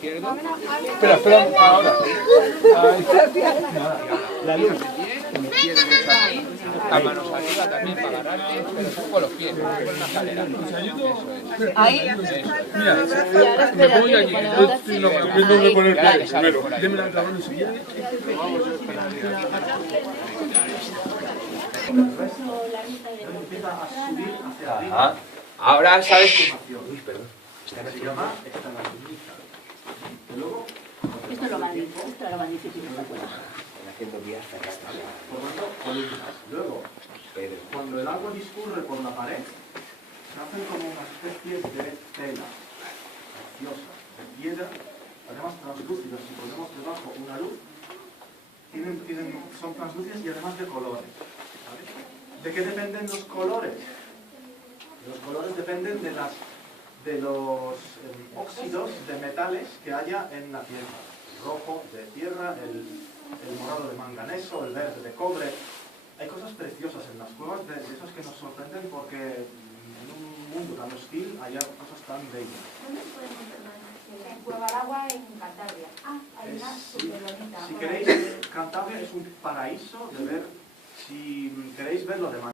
izquierdo. Espera, ahora. Ahí. La luz. Izquierda, derecha aquí. Las manos arriba también para agarrarte, pero un poco los pies, con una escalera. Ahí. Mira, me voy aquí. Dónde ponerte primero. Deme la grabando si quieres. Ajá. Ahora sabes. Uy, perdón. Se llama externaliza. Luego, Esto es lo más difícil. Haciendo vías cerradas. por lo tanto, columnas. Luego, cuando el agua discurre por la pared, se hacen como una especie de tela preciosa, de piedra, además translúcidas. Si ponemos debajo una luz, son translúcidas y además de colores. ¿Vale? ¿De qué dependen los colores? Los colores dependen de los óxidos de metales que haya en la tierra. El rojo de tierra, el morado de manganeso, el verde de cobre. Hay cosas preciosas en las cuevas de esos que nos sorprenden porque en un mundo tan hostil hay cosas tan bellas. ¿Dónde se puede encontrar más? En Cueva del Agua, en Cantabria. Ah, hay una súper bonita. Si queréis, Cantabria es un paraíso de ver. Si queréis ver lo demás.